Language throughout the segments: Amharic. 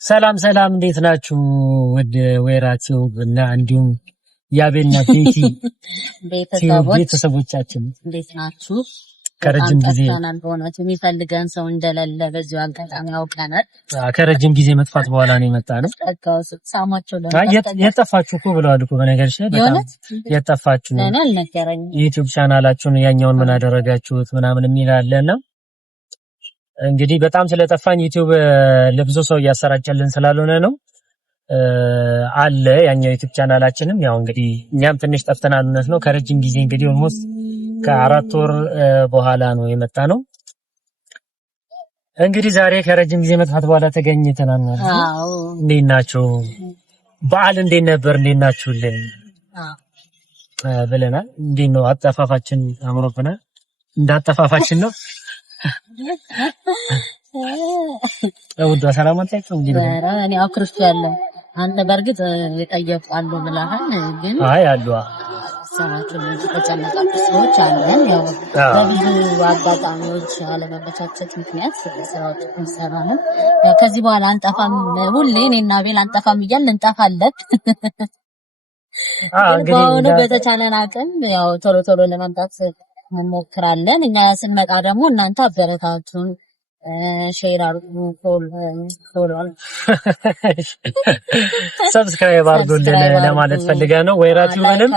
ሰላም ሰላም እንዴት ናችሁ? ወደ ወይራቸው እና እንዲሁም ያቤልና ቤቲ ቤተሰቦቻችን እንዴት ናችሁ? ከረጅም ጊዜ በእውነቱ የሚፈልገን ሰው እንደሌለ በዚሁ አጋጣሚ ያውቀናል። ከረጅም ጊዜ መጥፋት በኋላ ነው የመጣነው። የጠፋችሁ እኮ ብለዋል እኮ በነገርሽ ላይ በጣም የጠፋችሁ ነው። ዩቲዩብ ቻናላችሁን ያኛውን ምን አደረጋችሁት ምናምን የሚል አለና እንግዲህ በጣም ስለጠፋን ዩቲዩብ ለብዙ ሰው እያሰራጨልን ስላልሆነ ነው አለ ያኛው ዩቲዩብ ቻናላችንም ያው እንግዲህ እኛም ትንሽ ጠፍተናል ማለት ነው። ከረጅም ጊዜ እንግዲህ ኦልሞስት ከ4 ወር በኋላ ነው የመጣ ነው። እንግዲህ ዛሬ ከረጅም ጊዜ መጥፋት በኋላ ተገኝተናል ማለት ነው። አዎ እንዴት ናችሁ? በዓል እንዴት ነበር? እንዴት ናችሁልን? ብለናል። እንዴት ነው አጠፋፋችን? አምሮብናል። እንዳጠፋፋችን ነው። ወደ ሰላም አጣይቶ እንዴ እኔ አክርስቲያለሁ አንተ በርግጥ የጠየቁአሉ ብለሃል ግን አይ አሉ ሰራችሁ ተጨነቃችሁ ሰዎች አለን ያው በብዙ አጋጣሚዎች አለመመቻቸት ምክንያት ስራዎች እንሰራለን ከዚህ በኋላ አንጠፋም ሁሌ እኔና ቤል አንጠፋም እያልን እንጠፋለን እንግዲህ በተቻለን አቅም ያው ቶሎ ቶሎ ለማምጣት እንሞክራለን እኛ ስንመጣ ደግሞ እናንተ አበረታቱን ሼር አድርጉ ፎሎ ሰብስክራይብ አድርጉልን ለማለት ፈልጋ ነው። ወይራቲውንም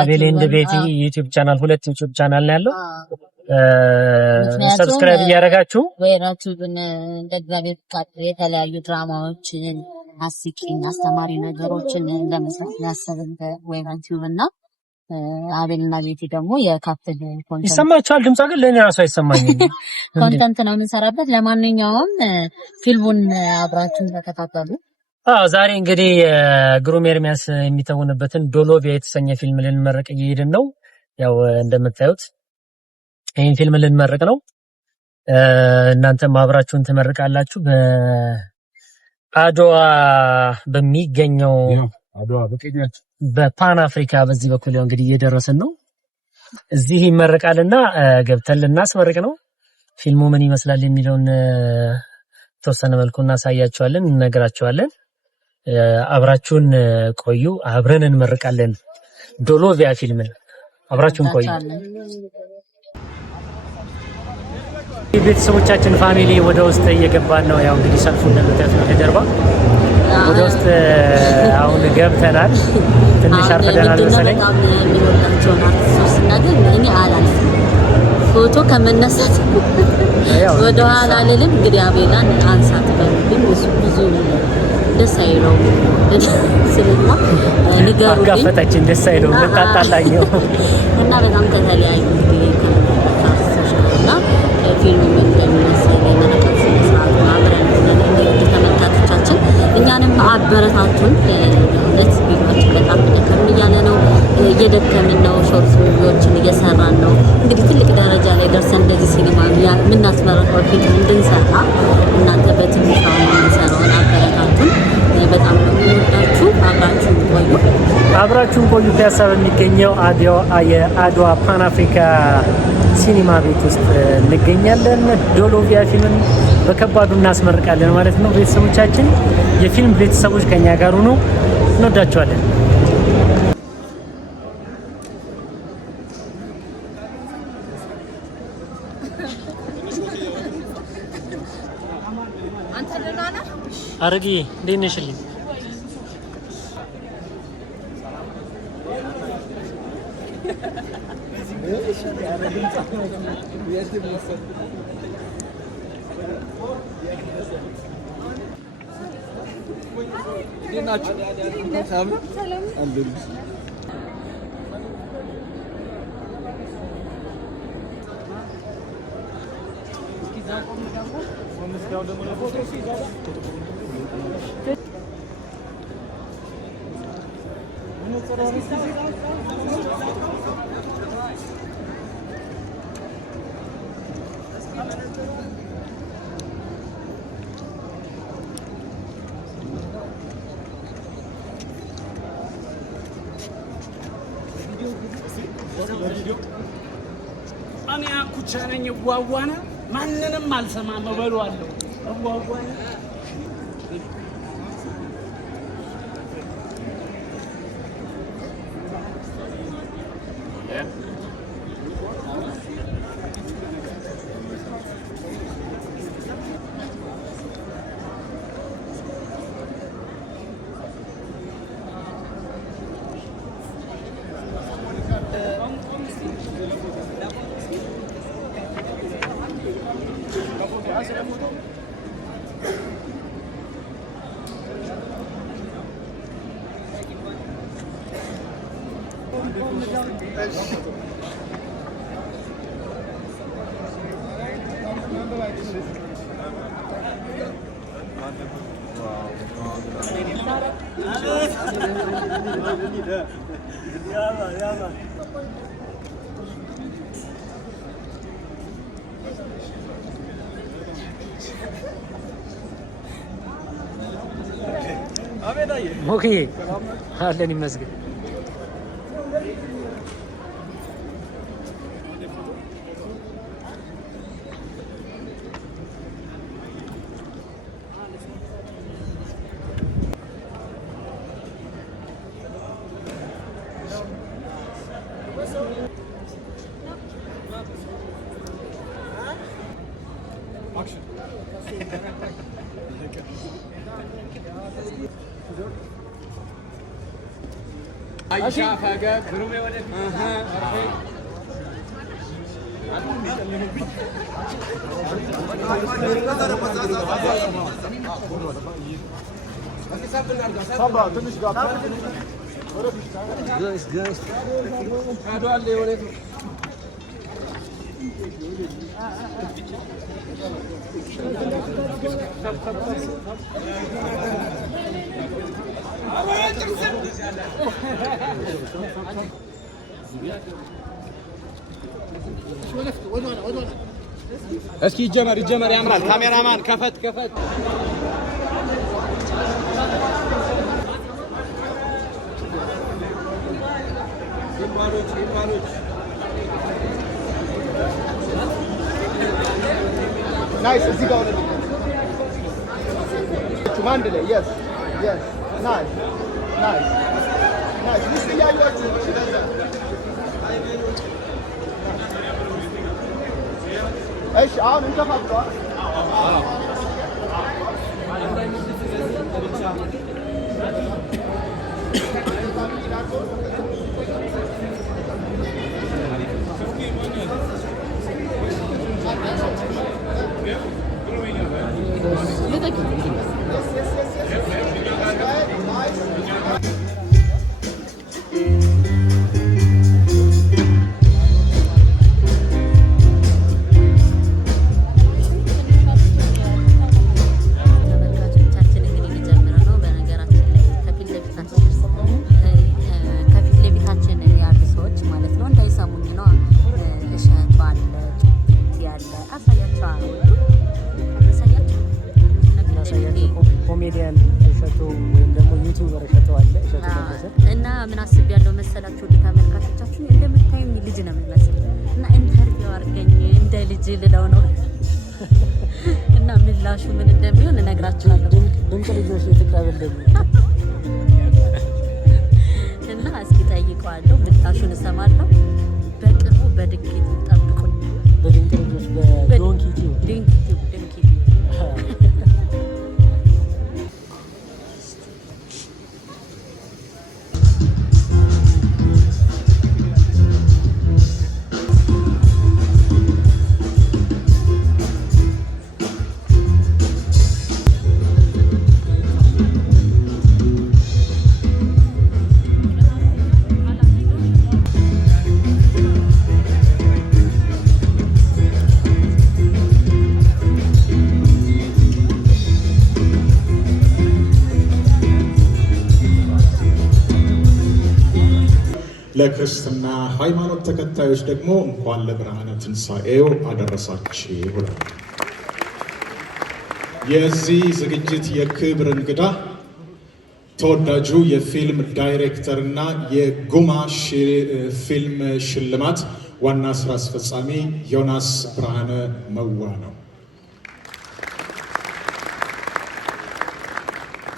አቤሌንድ ቤቲ ዩቲዩብ ቻናል ሁለት ዩቲዩብ ቻናል ነው ያለው ሰብስክራይብ እያደረጋችሁ ወይራቲውን እንደጋቤት የተለያዩ ድራማዎችን አስቂኝ አስተማሪ ነገሮችን ለመስራት ያሰብን ወይራቲውና አቤልና ቤቲ ደግሞ የካፕል ኮንተንት ይሰማቻል ድምጻ ግን ለኔ ራሱ አይሰማኝም ኮንተንት ነው የምንሰራበት ለማንኛውም ፊልሙን አብራችሁን ተከታተሉ ዛሬ እንግዲህ ግሩም ኤርሚያስ የሚተውንበትን ዶሎቪያ የተሰኘ ፊልም ልንመረቅ እየሄድን ነው ያው እንደምታዩት ይሄን ፊልም ልንመረቅ ነው እናንተም አብራችሁን ተመርቃላችሁ በአድዋ በሚገኘው አድዋ በቀኛች በፓን አፍሪካ በዚህ በኩል ያው እንግዲህ እየደረሰን ነው እዚህ ይመረቃልና ገብተን ልናስመርቅ ነው ፊልሙ ምን ይመስላል የሚለውን ተወሰነ መልኩ እናሳያችኋለን እንነግራችኋለን አብራችሁን ቆዩ አብረን እንመርቃለን ዶሎቪያ ፊልምን አብራችሁን ቆዩ ቤተሰቦቻችን ፋሚሊ ወደ ውስጥ እየገባን ነው ያው እንግዲህ ሰልፉን እንደምታዩት ነው ከጀርባ ወደ ውስጥ አሁን ገብተናል ትንሽ አርፈደናል መሰለኝ እኔ አላልኩም ፎቶ ከመነሳት ወደ ኋላ ልልም እንግዲህ አቤላን አንሳት በሚል ብዙ ደስ አይለው ስለማ ንገሩኝ አጋፈታችን ደስ አይለው መጣጣላኛው እና በጣም ከተለያዩ እና ፊልሙ እንደሚመስል የመረቀት ስነስርዓት አብረን ተመልካቾቻችን እኛንም አበረታቱን ለሁለት ቪዲዮዎች በጣም ደከም እያለ ነው እየደከምን ነው ሾርት ቪዲዮዎችን እየሰራን ነው እንግዲህ ትልቅ ደረጃ ላይ ደርሰን እንደዚህ ሲኒማ የምናስመረቀው ፊልም እንድንሰራ እናንተ በትንሹ የምንሰራውን አበረታቱን በጣም እንወዳችሁ አብራችሁን ቆዩ ፒያሳ በሚገኘው የአድዋ ፓን አፍሪካ ሲኒማ ቤት ውስጥ እንገኛለን ዶሎቪያ ፊልምን በከባዱ እናስመርቃለን ማለት ነው ቤተሰቦቻችን የፊልም ቤተሰቦች ከኛ ጋር ሆኖ እንወዳችኋለን አረጊ እንደነሽልኝ እኔ አኩቻ ነኝ ዋዋና ማንንም አልሰማም እበለዋለሁ ዋዋና ሞክዬ አለን ይመስገን። Aisha Faga, Rume wale. Guys. Ado alle wale. እስኪ ይጀመር ያምራል። ካሜራማን ከፈት ይባሎች ናይስ እዚህ ጋር ነው ማንደለ yes nice ሚስት ያያችሁ እሺ አሁን እንከፋፍተዋል ኮሜዲያን እሸቱ ወይም ደግሞ ዩቲዩበር እሸቱ አለ እና ምን አስብ ያለው መሰላችሁ ተመልካቾቻችን እንደምታዩኝ ልጅ ነው የሚመስል እና ኢንተርቪው አድርገኝ እንደ ልጅ ልለው ነው እና ምላሹ ምን እንደሚሆን እነግራችኋለሁ። ድንቅ ልጆች የተቀበልልኝ እና እስኪ ጠይቀዋለሁ ምላሹን እሰማለሁ። በቅርቡ በድንቅ ጠብቁኝ። በድንቅ ልጆች በዶንኪ ቲዩብ ለክርስትና ሃይማኖት ተከታዮች ደግሞ እንኳን ለብርሃነ ትንሣኤው አደረሳችሁ። የዚህ ዝግጅት የክብር እንግዳ ተወዳጁ የፊልም ዳይሬክተርና የጉማ ፊልም ሽልማት ዋና ስራ አስፈጻሚ ዮናስ ብርሃነ መዋ ነው።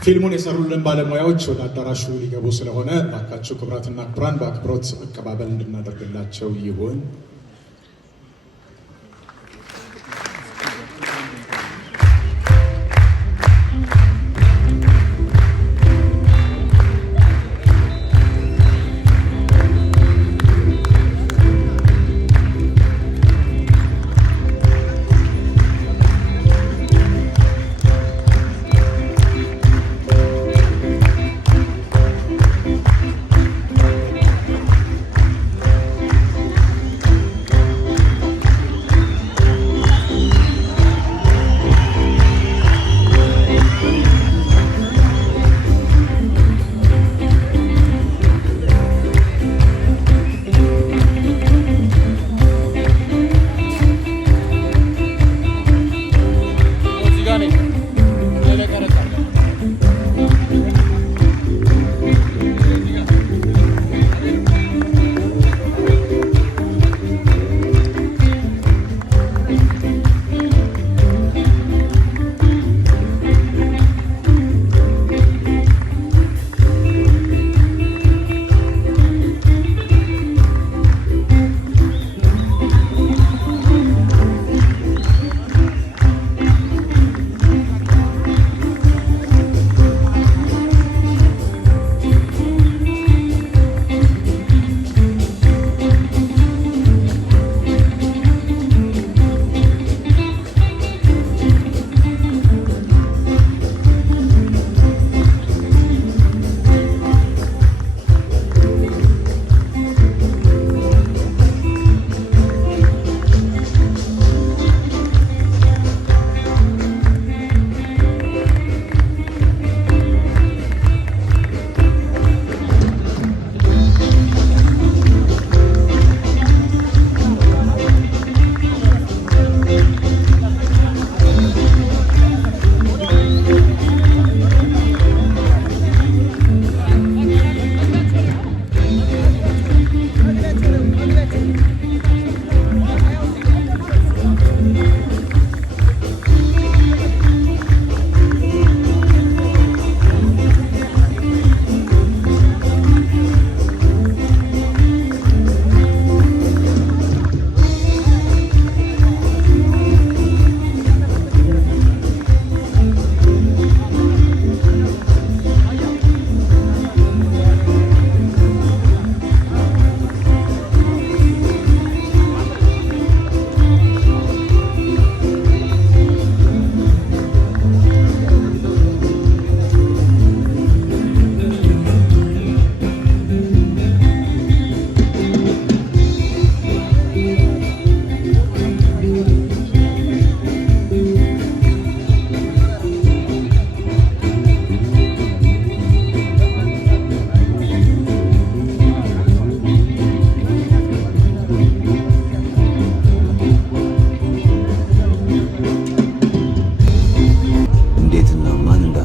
ፊልሙን የሰሩልን ባለሙያዎች ወደ አዳራሹ ሊገቡ ስለሆነ ባካችሁ ክቡራትና ክቡራን በአክብሮት አቀባበል እንድናደርግላቸው ይሁን።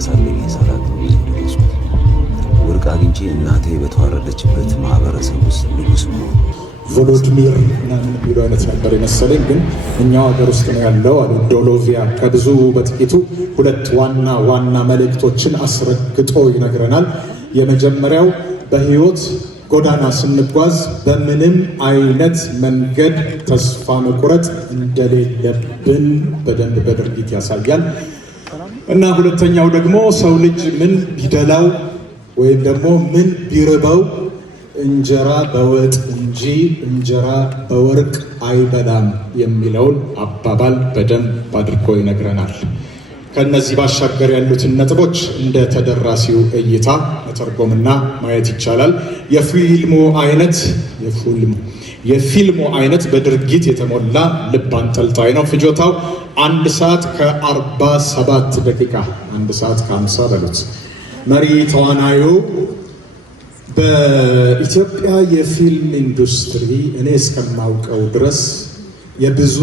ሊያሳለኝ የሰራት ነው የደረስኩት። ወርቅ አግኝቼ እናቴ በተዋረደችበት ማህበረሰብ ውስጥ ንጉስ ነው። ቮሎዲሚር ምናምን የሚለው አይነት ነበር የመሰለኝ፣ ግን እኛው ሀገር ውስጥ ነው ያለው አሉ ዶሎቪያ። ከብዙ በጥቂቱ ሁለት ዋና ዋና መልእክቶችን አስረግጦ ይነግረናል። የመጀመሪያው በህይወት ጎዳና ስንጓዝ በምንም አይነት መንገድ ተስፋ መቁረጥ እንደሌለብን በደንብ በድርጊት ያሳያል እና ሁለተኛው ደግሞ ሰው ልጅ ምን ቢደላው ወይም ደግሞ ምን ቢርበው እንጀራ በወጥ እንጂ እንጀራ በወርቅ አይበላም የሚለውን አባባል በደንብ አድርጎ ይነግረናል። ከነዚህ ባሻገር ያሉትን ነጥቦች እንደ ተደራሲው እይታ መተርጎምና ማየት ይቻላል። የፊልሙ አይነት በድርጊት የተሞላ ልብ አንጠልጣይ ነው። ፍጆታው 1 ሰዓት ከ47 ደቂቃ 1 ሰዓት ከ50 በሉት። መሪ ተዋናዩ በኢትዮጵያ የፊልም ኢንዱስትሪ እኔ እስከማውቀው ድረስ የብዙ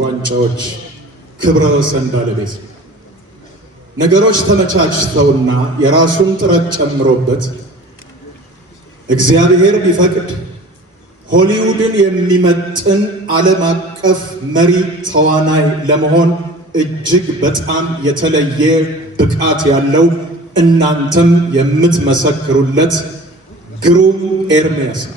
ዋንጫዎች ክብረ ወሰን ባለቤት ነገሮች ተመቻችተውና የራሱን ጥረት ጨምሮበት እግዚአብሔር ቢፈቅድ ሆሊውድን የሚመጥን ዓለም አቀፍ መሪ ተዋናይ ለመሆን እጅግ በጣም የተለየ ብቃት ያለው እናንተም የምትመሰክሩለት ግሩም ኤርሚያስ ነው።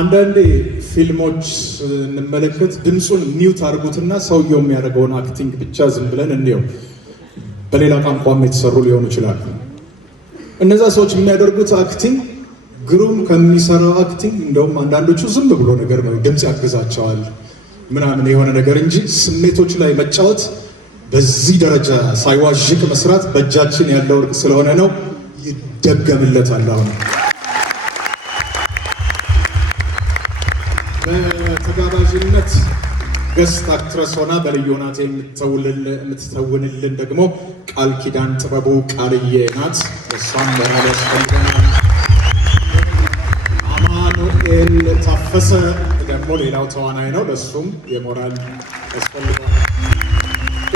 አንዳንዴ ፊልሞች እንመለከት ድምፁን ሚውት አድርጉትና ሰውየው የሚያደርገውን አክቲንግ ብቻ ዝም ብለን እንየው። በሌላ ቋንቋም የተሰሩ ሊሆኑ ይችላሉ። እነዛ ሰዎች የሚያደርጉት አክቲንግ ግሩም ከሚሰራው አክቲንግ እንደውም አንዳንዶቹ ዝም ብሎ ነገር ነው፣ ድምፅ ያግዛቸዋል ምናምን የሆነ ነገር እንጂ ስሜቶች ላይ መጫወት በዚህ ደረጃ ሳይዋዥቅ መስራት በእጃችን ያለው ወርቅ ስለሆነ ነው። ይደገምለታል። አሁን በተጋባዥነት ገስት አክትረስ ሆና በልዩ ሁኔታ የምትተውንልን ደግሞ ቃል ኪዳን ጥበቡ ቃልዬ ናት። እሷም በራል ያስፈልገናል። አማኑኤል ታፈሰ ደግሞ ሌላው ተዋናይ ነው። ለሱም የሞራል ያስፈልገናል።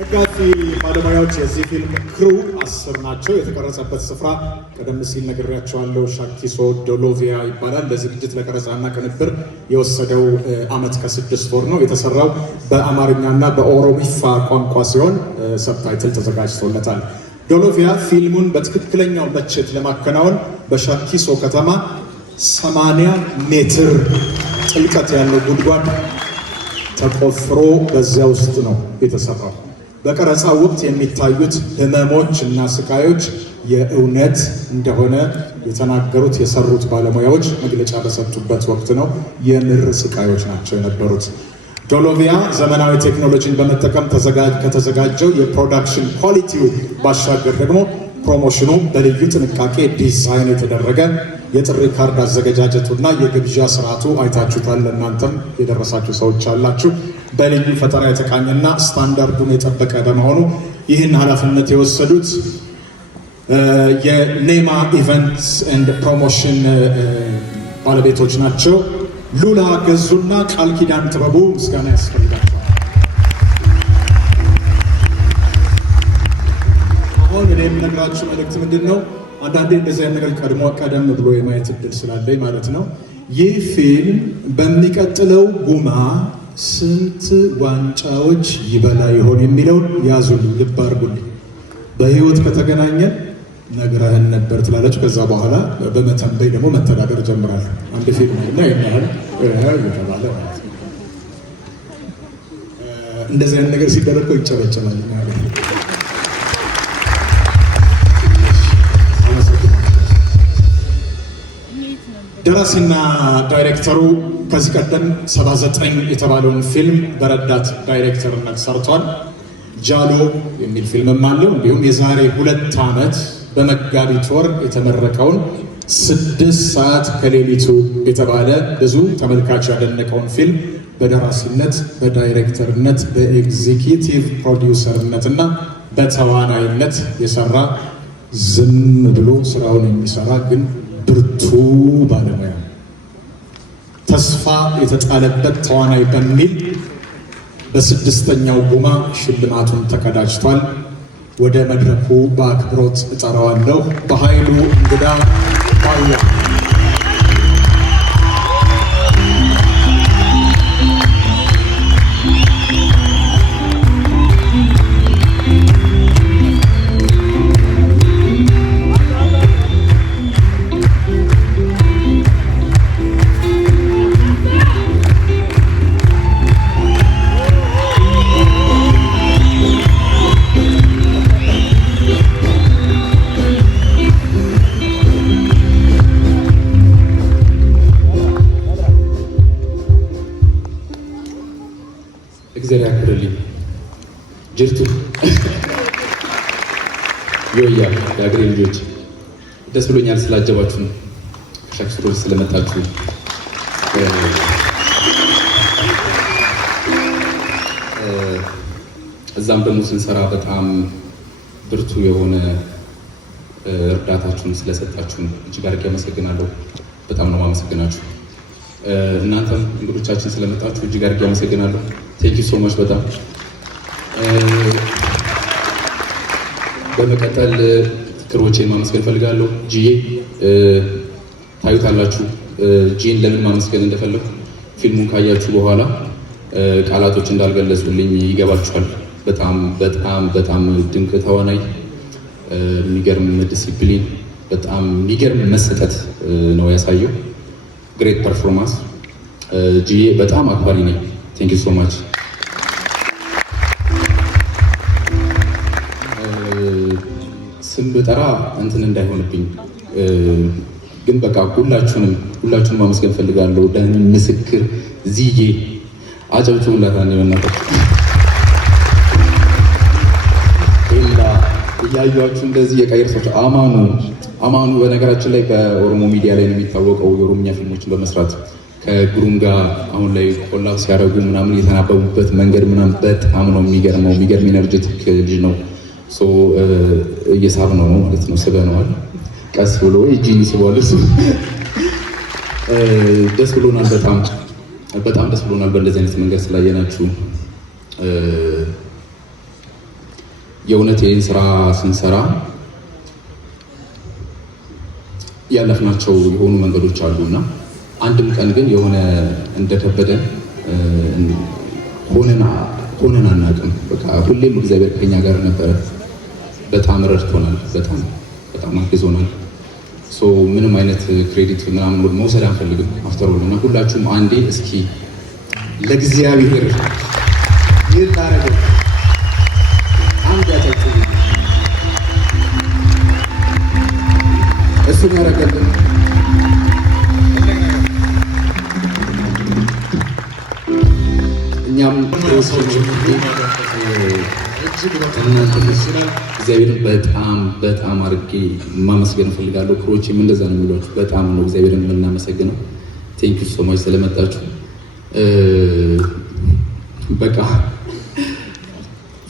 ደጋፊ ባለሙያዎች የዚህ ፊልም ክሩ 10 ናቸው። የተቀረጸበት ስፍራ ቀደም ሲል ነግሬያቸዋለሁ። ሻኪሶ ዶሎቪያ ይባላል። ለዝግጅት ለቀረጻና ቅንብር የወሰደው ዓመት ከ6 ወር ነው። የተሰራው በአማርኛና በኦሮሚፋ ቋንቋ ሲሆን ሰብታይትል ተዘጋጅቶለታል። ዶሎቪያ ፊልሙን በትክክለኛው መቼት ለማከናወን በሻኪሶ ከተማ 80 ሜትር ጥልቀት ያለው ጉድጓድ ተቆፍሮ በዚያ ውስጥ ነው የተሰራው። በቀረጻ ወቅት የሚታዩት ህመሞች እና ስቃዮች የእውነት እንደሆነ የተናገሩት የሰሩት ባለሙያዎች መግለጫ በሰጡበት ወቅት ነው። የምር ስቃዮች ናቸው የነበሩት። ዶሎቪያ ዘመናዊ ቴክኖሎጂን በመጠቀም ከተዘጋጀው የፕሮዳክሽን ኳሊቲው ባሻገር ደግሞ ፕሮሞሽኑ በልዩ ጥንቃቄ ዲዛይን የተደረገ የጥሪ ካርድ አዘገጃጀቱና የግብዣ ስርዓቱ አይታችሁታል። እናንተም የደረሳችሁ ሰዎች አላችሁ። በልዩ ፈጠራ የተቃኘና ስታንዳርዱን የጠበቀ በመሆኑ ይህን ኃላፊነት የወሰዱት የኔማ ኢቨንትስ ኤንድ ፕሮሞሽን ባለቤቶች ናቸው። ሉላ ገዙና ቃል ኪዳን ጥበቡ ምስጋና ያስፈልጋቸዋል። አሁን እኔ የምነግራችሁ መልእክት ምንድን ነው? አንዳንዴ እንደዚህ አይነት ነገር ቀደም ብሎ የማየት እድል ስላለኝ ማለት ነው። ይህ ፊልም በሚቀጥለው ጉማ ስንት ዋንጫዎች ይበላ ይሆን የሚለውን ያዙልኝ፣ ልብ አድርጉልኝ። በህይወት ከተገናኘን ነግረህን ነበር ትላለች። ከዛ በኋላ በመተንበይ ደግሞ መተዳደር ጀምራል። አንድ ፊልም እና የሚያህል የተባለ ማለት ነው። እንደዚህ አይነት ነገር ሲደረገው ይጨበጨባል። ደራሲና ዳይሬክተሩ ከዚህ ቀደም 79 የተባለውን ፊልም በረዳት ዳይሬክተርነት ሰርቷል። ጃሎ የሚል ፊልምም አለው። እንዲሁም የዛሬ 2 ዓመት በመጋቢት ወር የተመረቀውን 6 ሰዓት ከሌሊቱ የተባለ ብዙ ተመልካች ያደነቀውን ፊልም በደራሲነት፣ በዳይሬክተርነት፣ በኤግዚኪቲቭ ፕሮዲውሰርነት እና በተዋናይነት የሰራ ዝም ብሎ ስራውን የሚሰራ ግን ብርቱ ባለሙያ ተስፋ የተጣለበት ተዋናይ በሚል በስድስተኛው ጉማ ሽልማቱን ተቀዳጅቷል። ወደ መድረኩ በአክብሮት እጠራዋለሁ። በኃይሉ እንግዳ ባየ እግዚአብሔር ያክብርልኝ። ጅርቱ ዮያ የአገሬ ልጆች ደስ ብሎኛል ስላጀባችሁ፣ ከሻክስሮች ስለመጣችሁ። እዛም ደግሞ ስንሰራ በጣም ብርቱ የሆነ እርዳታችሁን ስለሰጣችሁን እጅግ አድርጌ አመሰግናለሁ። በጣም ነው የማመሰግናችሁ። እናንተም እንግዶቻችን ስለመጣችሁ እጅግ አድርጌ አመሰግናለሁ። ቴንክ ዩ ሶ ማች። በጣም በመቀጠል ክሮቼን ማመስገን ፈልጋለሁ። ጂዬ ታዩታላችሁ። ጂን ለምን ማመስገን እንደፈለኩ ፊልሙን ካያችሁ በኋላ ቃላቶች እንዳልገለጹልኝ ይገባችኋል። በጣም በጣም በጣም ድንቅ ተዋናይ፣ የሚገርም ዲሲፕሊን፣ በጣም የሚገርም መሰጠት ነው ያሳየው። ግሬት ፐርፎርማንስ። ጂዬ በጣም አክባሪ ነኝ። ቴንክ ዩ ሶ ማች። ስም ብጠራ እንትን እንዳይሆንብኝ ግን በቃ ሁላችሁንም ማመስገን ፈልጋለሁ። ደህን ምስክር ዚዬ አጨብጭቡላታል። የመናፈች እያዩችሁ እንደዚህ የቀይር ሰዎች አማኑ በነገራችን ላይ በኦሮሞ ሚዲያ ላይ ነው የሚታወቀው የኦሮምኛ ፊልሞችን በመስራት ከግሩም ጋር አሁን ላይ ኮላብ ሲያደርጉ ምናምን የተናበቡበት መንገድ ምናምን በጣም ነው የሚገርመው። የሚገርም ኤነርጀቲክ ልጅ ነው። እየሳብ ነው ማለት ነው። ስበነዋል ቀስ ብሎ እጂኒ ሲባል እሱ ደስ ብሎናል። በጣም ደስ ብሎናል በእንደዚህ አይነት መንገድ ስላየናችሁ። የእውነት ይህን ስራ ስንሰራ ያለፍናቸው የሆኑ መንገዶች አሉና አንድም ቀን ግን የሆነ እንደከበደን ሆነን አናውቅም። በቃ ሁሌም እግዚአብሔር ከኛ ጋር ነበረ። በጣም ረድቶናል። በጣም አግዞናል። ምንም አይነት ክሬዲት ምናምን መውሰድ አንፈልግም። አፍተሮል እና ሁላችሁም አንዴ እስኪ ለእግዚአብሔር ይላረገ አንድ ያተጡ እሱ ያረጋልን እኛም እግዚአብሔርን በጣም አድርጌ ማመስገን እፈልጋለሁ። ክሮቼም እንደዛ ነው የሚሏችሁ። በጣም ነው እግዚአብሔርን የምናመሰግነው። ቴንክ ዩ ሶ ማች ስለመጣችሁ። በቃ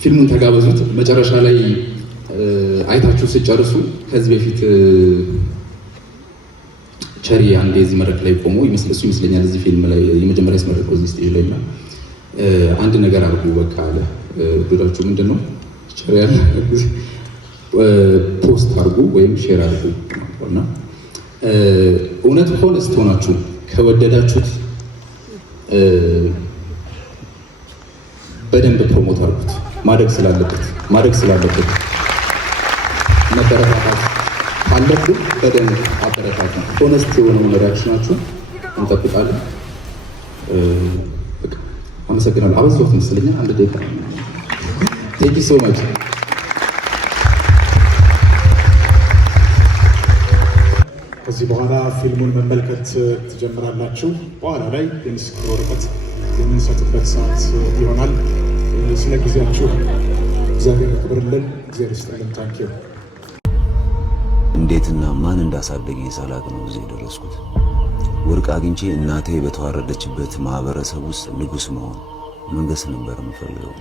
ፊልሙን ተጋበዙት። መጨረሻ ላይ አይታችሁ ስጨርሱ ከዚህ በፊት ቸሪ አንዴ እዚህ መድረክ ላይ ቆሞ እሱ ይመስለኛል እዚህ ፊልም ላይ የመጀመሪያ ያስመረቀው እዚህ ስቴጅ ላይ እና አንድ ነገር አድርጉ በቃ አለ። ዱዳችሁ ምንድን ነው ቸሪ ያለ ፖስት አድርጉ ወይም ሼር አድርጉ እና እውነት ሆነስት ሆናችሁ ከወደዳችሁት በደንብ ፕሮሞት አድርጉት። ማደግ ስላለበት መበረታታት ካለብን በደንብ አበረታታ። ሆነስት የሆነውን ሪያክሽናችሁን እንጠብቃለን። አመሰግናለሁ። አበዛሁት መሰለኝ። አንድ ደቂቃ። ቴንክ ዩ ሶ ማች። ከዚህ በኋላ ፊልሙን መመልከት ትጀምራላችሁ። በኋላ ላይ የምስክር ወረቀት የምንሰጥበት ሰዓት ይሆናል። ስለ ጊዜያችሁ እግዚአብሔር ያክብርልን። እግዚአብሔር ይስጥልን። ታንኪዩ። እንዴትና ማን እንዳሳደገኝ ሳላቅ ነው እዚህ የደረስኩት። ወርቅ አግኝቼ እናቴ በተዋረደችበት ማህበረሰብ ውስጥ ንጉስ መሆን መንገስ ነበር የምፈልገው።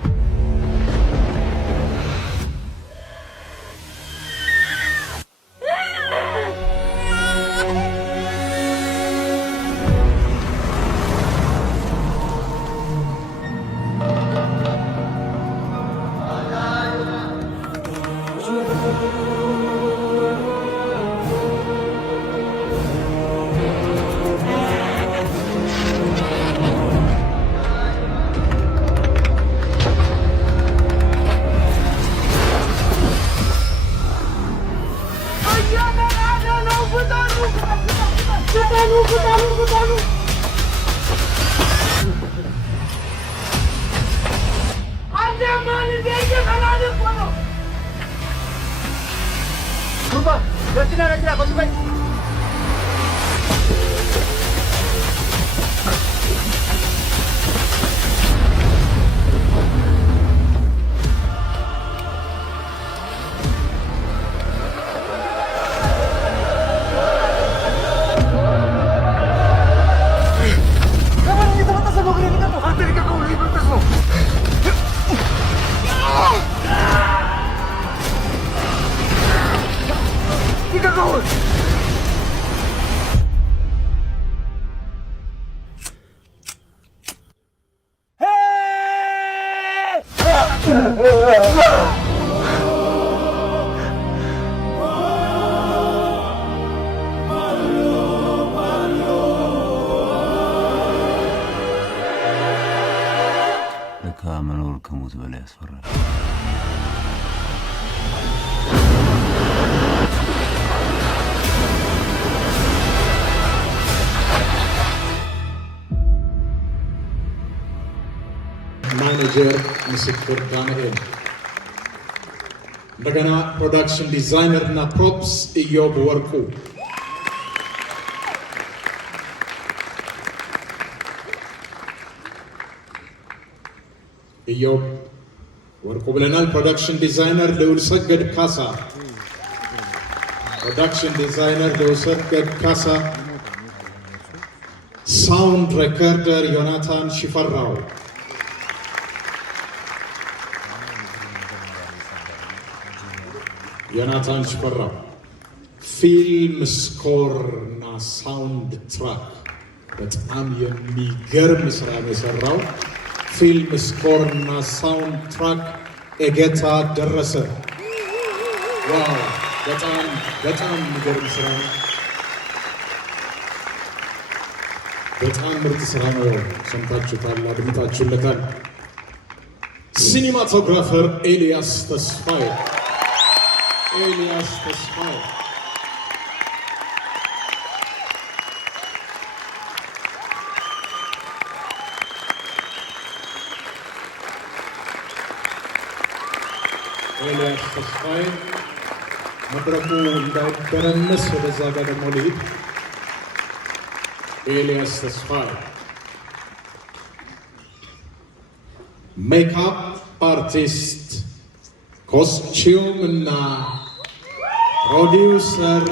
መኖር ከሞት በላይ ያስፈራል። ማኔጀር ምስክር ዳንኤል፣ እንደገና ፕሮዳክሽን ዲዛይነር እና ፕሮፕስ ኢዮብ ወርቁ፣ ኢዮብ ወርቁ ብለናል። ፕሮዳክሽን ዲዛይነር ልዑል ሰገድ ካሳ፣ ፕሮዳክሽን ዲዛይነር ልዑል ሰገድ ካሳ፣ ሳውንድ ሬከርደር ዮናታን ሽፈራው፣ ዮናታን ሽፈራው፣ ፊልም ስኮር እና ሳውንድ ትራክ በጣም የሚገርም ስራ ነው የሰራው። ፊልም ስኮር እና ሳውንድ ትራክ ኤጌታ ደረሰ። ዋው! በጣም የሚገርም ስራ ነው። በጣም ምርጥ ስራ ነው። ሰምታችሁታል፣ አድምጣችሁለታል። ሲኒማቶግራፈር ኤልያስ ተስፋዬ፣ ኤልያስ ተስፋዬ፣ ኤልያስ ተስፋዬ መድረኩ እንዳይደረመስ ወደዛ ጋር ደግሞ ልሂድ። ኤልያስ ተስፋዬ ሜካፕ አርቲስት፣ ኮስቲዩም እና ፕሮዲውሰር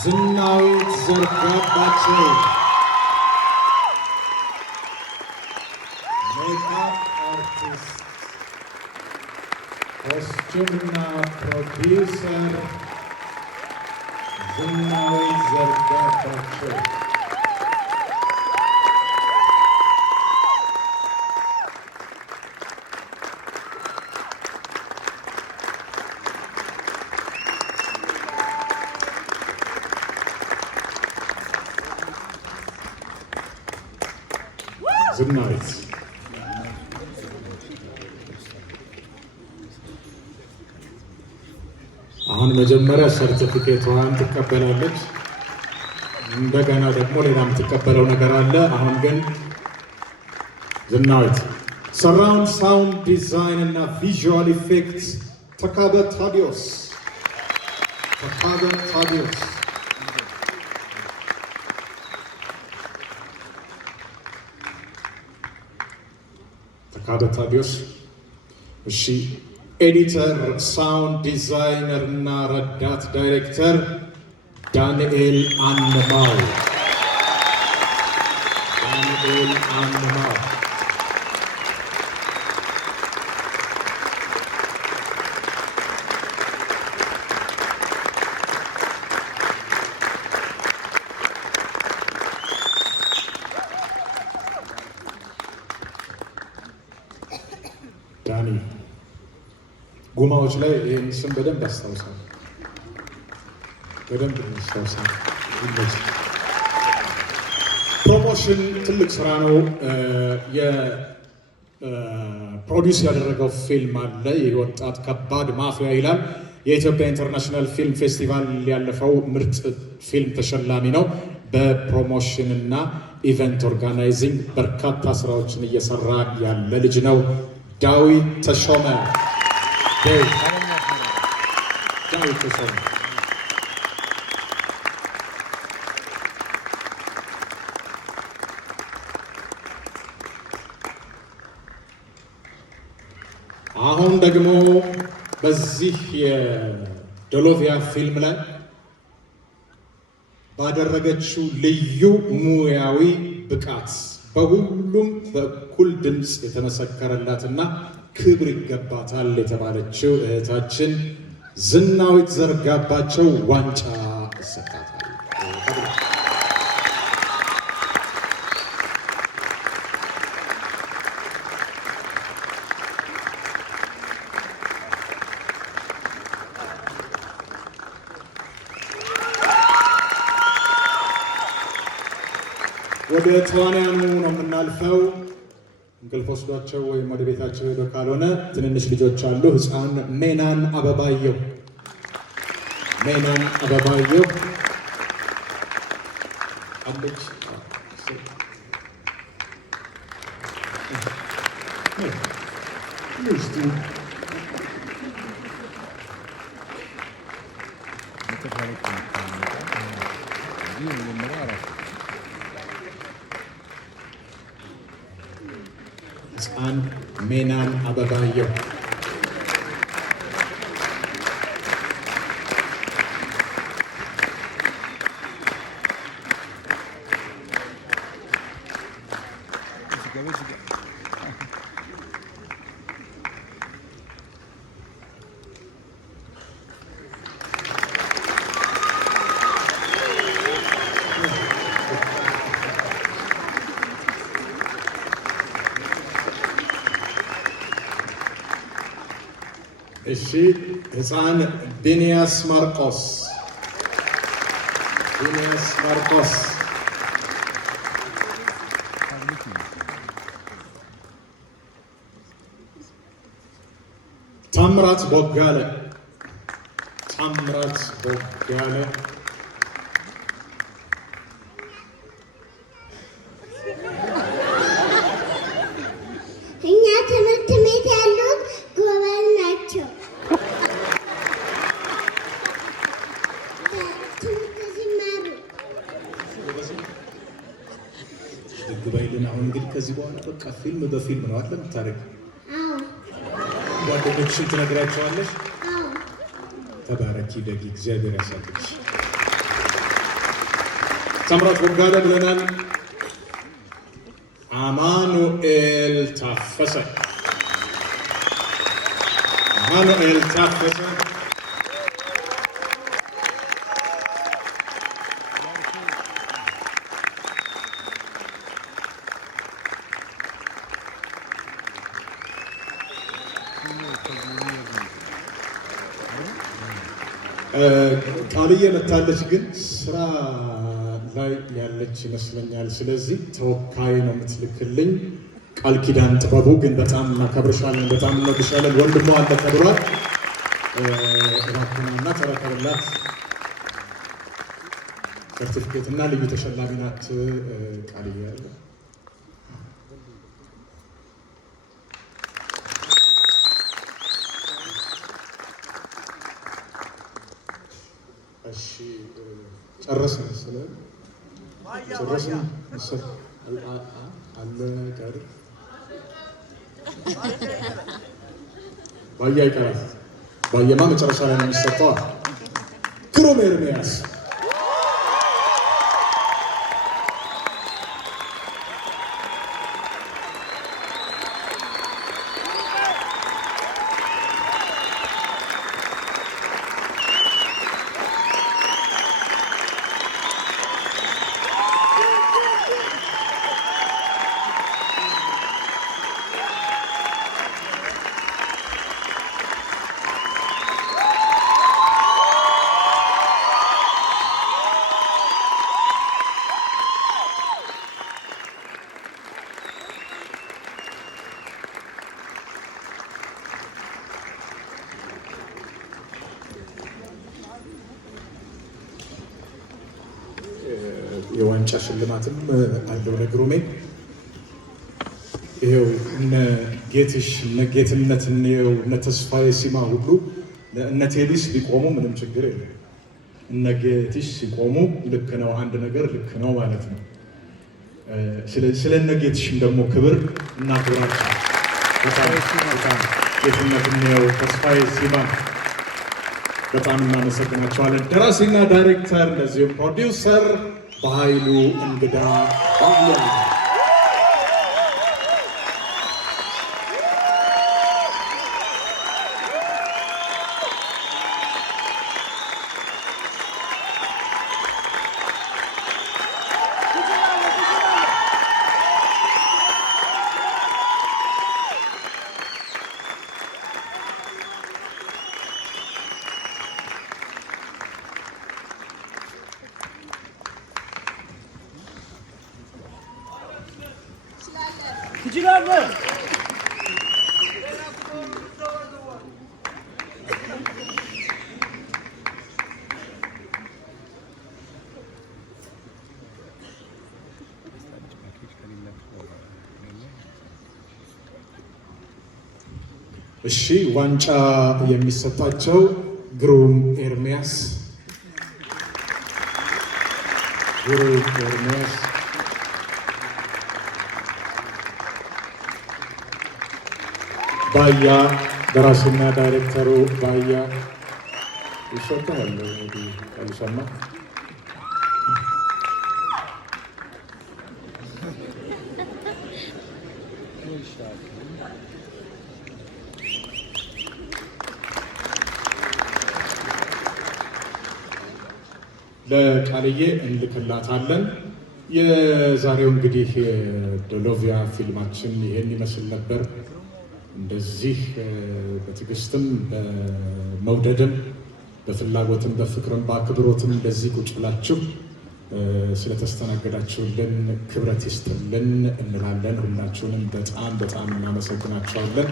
ዝናዊት ዘርጋባቸው። ሜካፕ አርቲስት ኮስቲዩምና ፕሮዲውሰር ዝናዊት ዘርጋባቸው። ዝናዊት አሁን መጀመሪያ ሰርቲፊኬቷን ትቀበላለች። እንደገና ደግሞ ሌላም ትቀበለው ነገር አለ። አሁን ግን ዝናዊት ሰራውንድ ሳውንድ ዲዛይን እና ቪዥዋል ኢፌክትስ ተካበ ታዲዮስ፣ ተካበ ታዲዮስ፣ ተካበ ታዲዮስ። እሺ ኤዲተር፣ ሳውንድ ዲዛይነር እና ረዳት ዳይሬክተር ዳንኤል አንባው፣ ዳንኤል አምሃው ዳኒ ጉማዎች ላይ ይህን ስም በደንብ አስታውሳል። በደንብ አስታውሳል። ፕሮሞሽን ትልቅ ስራ ነው። የፕሮዲውስ ያደረገው ፊልም አለ። ይህ ወጣት ከባድ ማፊያ ይላል። የኢትዮጵያ ኢንተርናሽናል ፊልም ፌስቲቫል ያለፈው ምርጥ ፊልም ተሸላሚ ነው። በፕሮሞሽን እና ኢቨንት ኦርጋናይዚንግ በርካታ ስራዎችን እየሰራ ያለ ልጅ ነው። ዳዊት ተሾመ አሁን ደግሞ በዚህ የዶሎቪያ ፊልም ላይ ባደረገችው ልዩ ሙያዊ ብቃት በሁሉም በኩል ድምፅ የተመሰከረላትና ክብር ይገባታል የተባለችው እህታችን ዝናዊት ዘርጋባቸው ዋንጫ ይሰጣታል። ወደ ተዋናያኑ ነው የምናልፈው። እንቅልፍ ወስዷቸው ወይም ወደ ቤታቸው ሄዶ ካልሆነ ትንንሽ ልጆች አሉ። ህፃን ሜናን አበባየሁ አለች። ህፃን ሜናን አበባየሁ እሺ ህፃን ቢኒያስ ማርቆስ ታምራት ቦጋለ እኛ ትምህርት ቤት ያሉት ጎበዝ ናቸው። ግባይልን አሁን እንግዲህ ከዚህ በኋላ በቃ ፊልም በፊልም ነው አይደል የምታደርጊው? ጓደኞችሽን ትነግራቸዋለሽ? ተባረኪ ደጊ እግዚአብሔር ያሳድግሽ። ታምራት ቦጋለ ብለናል። አማኑኤል ታፈሰ ቃልዬ መታለች፣ ግን ስራ ላይ ያለች ይመስለኛል። ስለዚህ ተወካይ ነው የምትልክልኝ። ቃል ኪዳን ጥበቡ ግን በጣም እናከብርሻለን፣ በጣም እንወድሻለን። ወንድሟ አለ ተብሏል። እባክህና ተረከብላት። ሰርቲፊኬት እና ልዩ ተሸላሚ ናት ቃልዬ ያለ ጨረስን መሰለኝ። አለ ጋር ባያ ይቀራል። ባየማ መጨረሻ ላይ ነው የሚሰጠው። ግሩም ኤርሚያስ የዋንጫ ሽልማትም አለው ለግሩሜ። ይሄው እነ ጌትሽ እነ ጌትነት እነ ተስፋዬ ሲማ ሁሉ እነ ቴዲስ ቢቆሙ ምንም ችግር የለም። እነ ጌትሽ ሲቆሙ ልክ ነው፣ አንድ ነገር ልክ ነው ማለት ነው። ስለ እነ ጌትሽም ደግሞ ክብር እናክብራቸው። በጣም ጌትነት እነው ተስፋዬ ሲማ በጣም እናመሰግናቸዋለን። ደራሲና ዳይሬክተር እንደዚሁም ፕሮዲውሰር በኃይሉ እንግዳ እሺ ዋንጫ የሚሰጣቸው ግሩም ኤርሚያስ ባያ ደራሲና ዳይሬክተሩ ባያ ይሸጣል ካልሰማ ለቃልዬ እንልክላታለን። የዛሬው እንግዲህ ዶሎቪያ ፊልማችን ይሄን ይመስል ነበር። እንደዚህ በትዕግስትም በመውደድም በፍላጎትም በፍቅርም በአክብሮትም እንደዚህ ቁጭ ብላችሁ ስለተስተናገዳችሁልን ክብረት ይስጥልን እንላለን። ሁላችሁንም በጣም በጣም እናመሰግናችኋለን።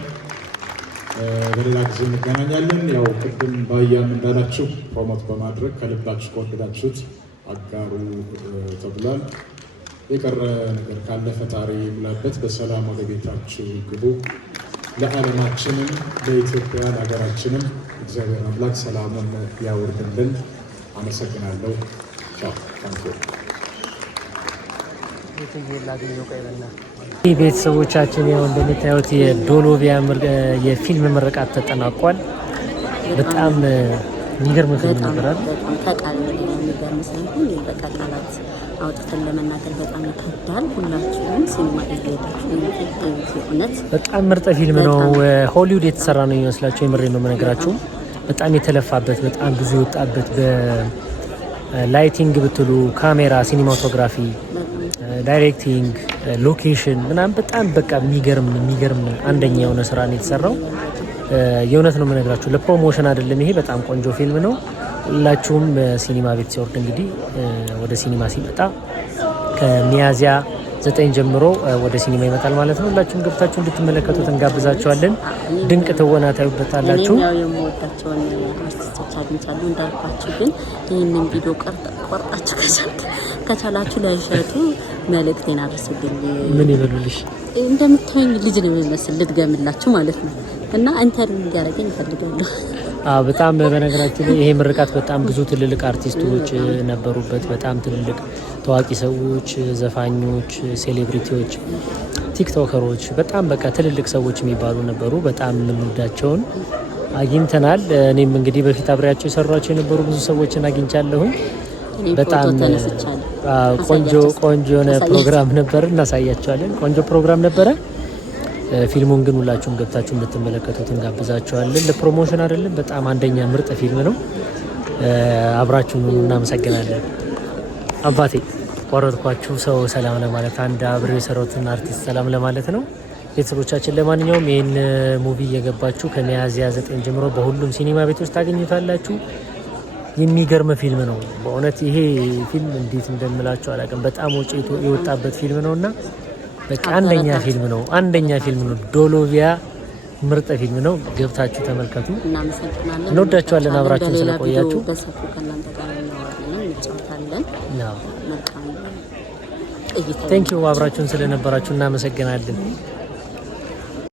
በሌላ ጊዜ እንገናኛለን። ያው ቅድም ባያም እንዳላችሁ ፕሮሞት በማድረግ ከልባችሁ ከወደዳችሁት አጋሩ ተብሏል። የቀረ ነገር ካለ ፈጣሪ ይሙላበት። በሰላም ወደ ቤታችሁ ግቡ። ለዓለማችንም ለኢትዮጵያ ለሀገራችንም እግዚአብሔር አምላክ ሰላሙን ያወርድልን። አመሰግናለሁ። ቻው ታንኪ ቤተሰቦቻችን ያው እንደምታዩት የዶሎቪያ የፊልም ምርቃት ተጠናቋል። በጣም የሚገርም ፊልም ነበር። ተቃል የሚገርም ሳይሆን በቃ ቃላት አውጥተን ለመናገር በጣም ይከብዳል። ሁላችሁም ሲኒማ እየሄዳችሁ እውነት በጣም ምርጥ ፊልም ነው። ሆሊውድ የተሰራ ነው የሚመስላችሁ። የምሬን ነው የምነግራችሁ። በጣም የተለፋበት፣ በጣም ብዙ የወጣበት በላይቲንግ ብትሉ፣ ካሜራ፣ ሲኒማቶግራፊ፣ ዳይሬክቲንግ፣ ሎኬሽን ምናምን በጣም በቃ የሚገርም አንደኛ የሆነ ስራ ነው የተሰራው። የእውነት ነው የምነግራችሁ። ለፕሮሞሽን አይደለም ይሄ። በጣም ቆንጆ ፊልም ነው። ሁላችሁም ሲኒማ ቤት ሲወርድ እንግዲህ ወደ ሲኒማ ሲመጣ ከሚያዝያ 9 ጀምሮ ወደ ሲኒማ ይመጣል ማለት ነው። ሁላችሁም ገብታችሁ እንድትመለከቱት እንጋብዛችኋለን። ድንቅ ትወና ታዩበታላችሁ። ያው የምወዳቸውን አርቲስቶች አግኝቻለሁ እንዳልኳችሁ፣ ግን ይህንን ቪዲዮ ቆርጣችሁ ከቻላችሁ ለእሸቱ መልእክቴን አድርሱልኝ። ምን ይበሉልሽ? እንደምታዩኝ ልጅ ነው የሚመስል ልትገምላችሁ ማለት ነው። እና ኢንተርቪው እንዲያደርገኝ እፈልጋለሁ። በጣም በነገራችን ላይ ይሄ ምርቃት በጣም ብዙ ትልልቅ አርቲስቶች ነበሩበት። በጣም ትልልቅ ታዋቂ ሰዎች፣ ዘፋኞች፣ ሴሌብሪቲዎች፣ ቲክቶከሮች በጣም በቃ ትልልቅ ሰዎች የሚባሉ ነበሩ። በጣም የምንወዳቸውን አግኝተናል። እኔም እንግዲህ በፊት አብሬያቸው የሰሯቸው የነበሩ ብዙ ሰዎችን አግኝቻለሁኝ። በጣም ቆንጆ የሆነ ፕሮግራም ነበር። እናሳያቸዋለን። ቆንጆ ፕሮግራም ነበረ። ፊልሙን ግን ሁላችሁም ገብታችሁ እንድትመለከቱት እንጋብዛችኋለን። ለፕሮሞሽን አይደለም፣ በጣም አንደኛ ምርጥ ፊልም ነው። አብራችሁን እናመሰግናለን። አባቴ ቆረጥኳችሁ። ሰው ሰላም ለማለት አንድ አብሬው የሰራሁትን አርቲስት ሰላም ለማለት ነው። ቤተሰቦቻችን ለማንኛውም ይህን ሙቪ እየገባችሁ ከሚያዝያ 9 ጀምሮ በሁሉም ሲኒማ ቤቶች ታገኙታላችሁ። የሚገርም ፊልም ነው በእውነት። ይሄ ፊልም እንዴት እንደምላችሁ አላውቅም። በጣም ወጪ የወጣበት ፊልም ነው እና በቃ አንደኛ ፊልም ነው። ዶሎቪያ ምርጥ ፊልም ነው። ገብታችሁ ተመልከቱ። እናመሰግናለን። እንወዳችኋለን አብራችሁን ስለቆያችሁ። በሰፊው ከእናንተ ጋር እናወራለን። እንጫወታለን። መልካም ቴንኪው አብራችሁን ስለነበራችሁ እናመሰግናለን።